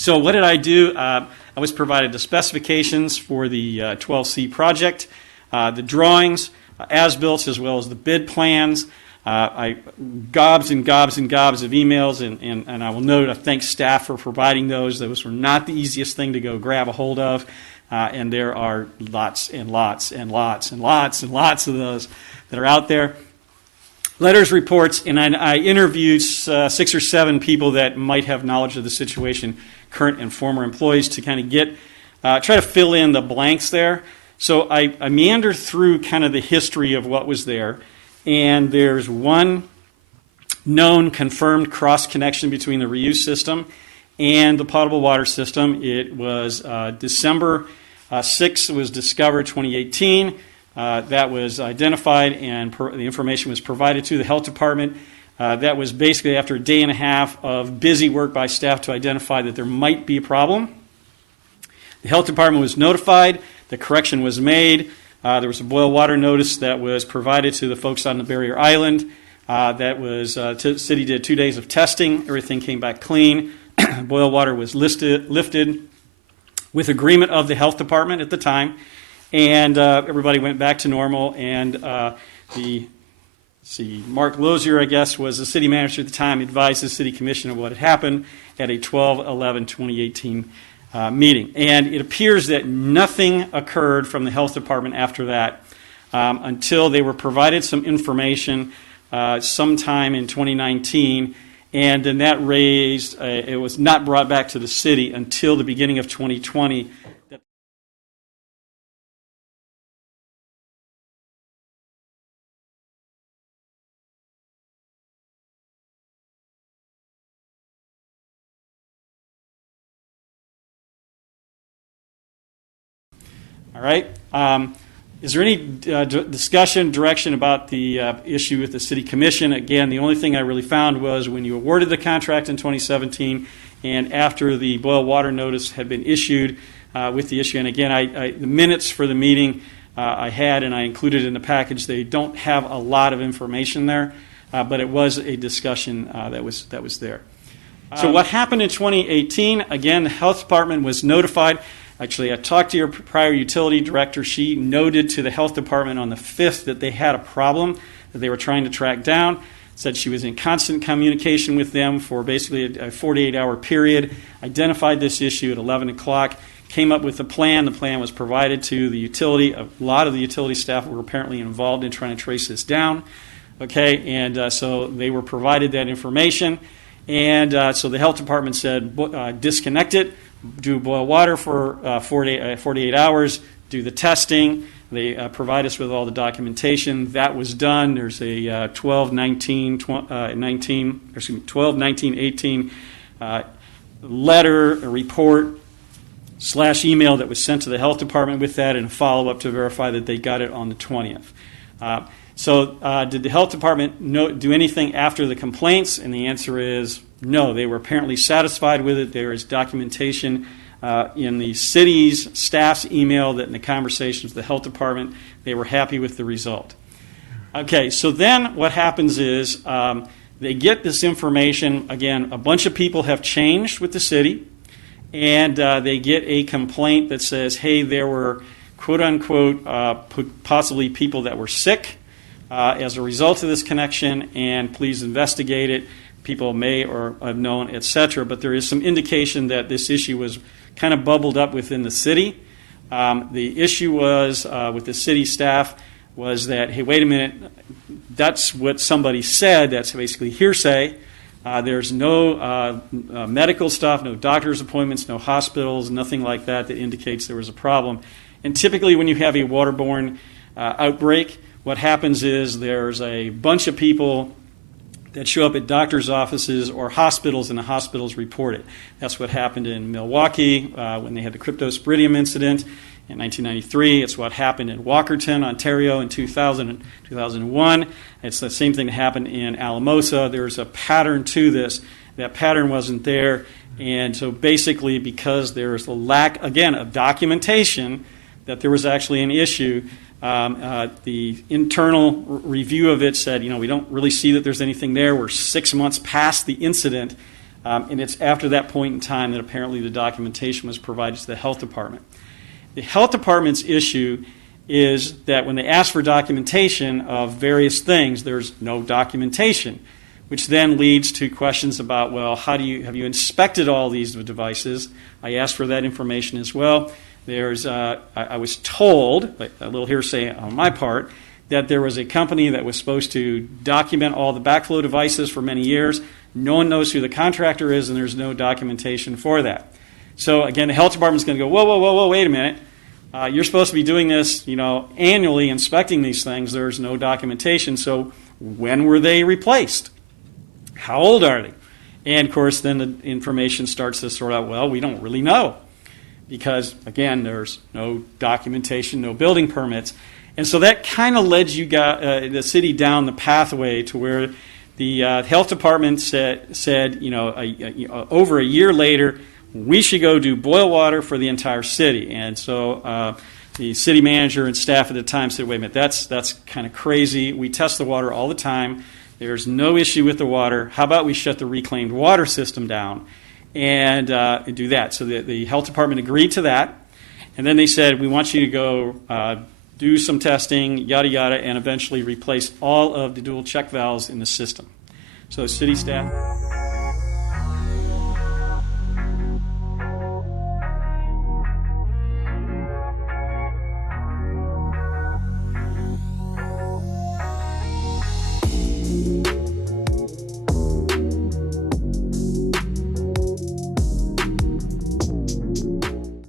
So what did I do? I was provided the specifications for the 12C project, the drawings, as-built, as well as the bid plans. Gobs and gobs and gobs of emails, and I will note I thank staff for providing those. Those were not the easiest thing to go grab a hold of, and there are lots and lots and lots and lots and lots of those that are out there. Letters, reports, and I interviewed 6 or 7 people that might have knowledge of the situation, current and former employees, to kind of try to fill in the blanks there. So I meandered through kind of the history of what was there, and there's one known confirmed cross-connection between the reuse system and the potable water system. It was December 6th, it was discovered, 2018. That was identified, and the information was provided to the health department. That was basically after a day and a half of busy work by staff to identify that there might be a problem. The health department was notified. The correction was made. There was a boil water notice that was provided to the folks on the barrier island. The city did 2 days of testing. Everything came back clean. Boil water was lifted with agreement of the health department at the time, and everybody went back to normal. And Mark Lozier, I guess, was the city manager at the time, advised the city commission of what had happened at a 12/11/2018 meeting. And it appears that nothing occurred from the health department after that until they were provided some information sometime in 2019, and then that it was not brought back to the city until the beginning of 2020. All right. Is there any discussion, direction about the issue with the City Commission? Again, the only thing I really found was when you awarded the contract in 2017 and after the boil water notice had been issued with the issue. And again, the minutes for the meeting I had and I included in the package. They don't have a lot of information there, but it was a discussion that was there. So what happened in 2018? Again, the health department was notified. Actually, I talked to your prior utility director. She noted to the health department on the 5th that they had a problem that they were trying to track down. Said she was in constant communication with them for basically a 48-hour period, identified this issue at 11 o'clock, came up with a plan. The plan was provided to the utility. A lot of the utility staff were apparently involved in trying to trace this down. Okay, and so they were provided that information. And so the health department said, disconnect it. Do boil water for 48 hours, do the testing. They provide us with all the documentation. That was done. There's a 12/19/18 letter, a report / email that was sent to the health department with that and a follow-up to verify that they got it on the 20th. So did the health department do anything after the complaints? And the answer is no. They were apparently satisfied with it. There is documentation in the city's staff's email that in the conversations with the health department, they were happy with the result. Okay, so then what happens is they get this information. Again, a bunch of people have changed with the city, and they get a complaint that says, hey, there were quote-unquote possibly people that were sick as a result of this connection, and please investigate it. People may or have known, etc. But there is some indication that this issue was kind of bubbled up within the city. The issue was with the city staff was that, hey, wait a minute, that's what somebody said. That's basically hearsay. There's no medical stuff, no doctor's appointments, no hospitals, nothing like that that indicates there was a problem. And typically when you have a waterborne outbreak, what happens is there's a bunch of people that show up at doctor's offices or hospitals, and the hospitals report it. That's what happened in Milwaukee when they had the cryptosporidium incident in 1993. It's what happened in Walkerton, Ontario in 2001. It's the same thing that happened in Alamosa. There's a pattern to this. That pattern wasn't there. And so basically because there's a lack, again, of documentation that there was actually an issue, the internal review of it said, we don't really see that there's anything there. We're 6 months past the incident. And it's after that point in time that apparently the documentation was provided to the health department. The health department's issue is that when they ask for documentation of various things, there's no documentation, which then leads to questions about, well, have you inspected all these devices? I asked for that information as well. I was told, a little hearsay on my part, that there was a company that was supposed to document all the backflow devices for many years. No one knows who the contractor is, and there's no documentation for that. So again, the health department's going to go, whoa, wait a minute. You're supposed to be doing this, annually, inspecting these things. There's no documentation. So when were they replaced? How old are they? And of course, then the information starts to sort out, well, we don't really know. Because, again, there's no documentation, no building permits. And so that kind of led the city down the pathway to where the health department said over a year later, we should go do boil water for the entire city. And so the city manager and staff at the time said, wait a minute, that's kind of crazy. We test the water all the time. There's no issue with the water. How about we shut the reclaimed water system down and do that? So the health department agreed to that. And then they said, we want you to go do some testing, yada, yada, and eventually replace all of the dual check valves in the system. So city staff...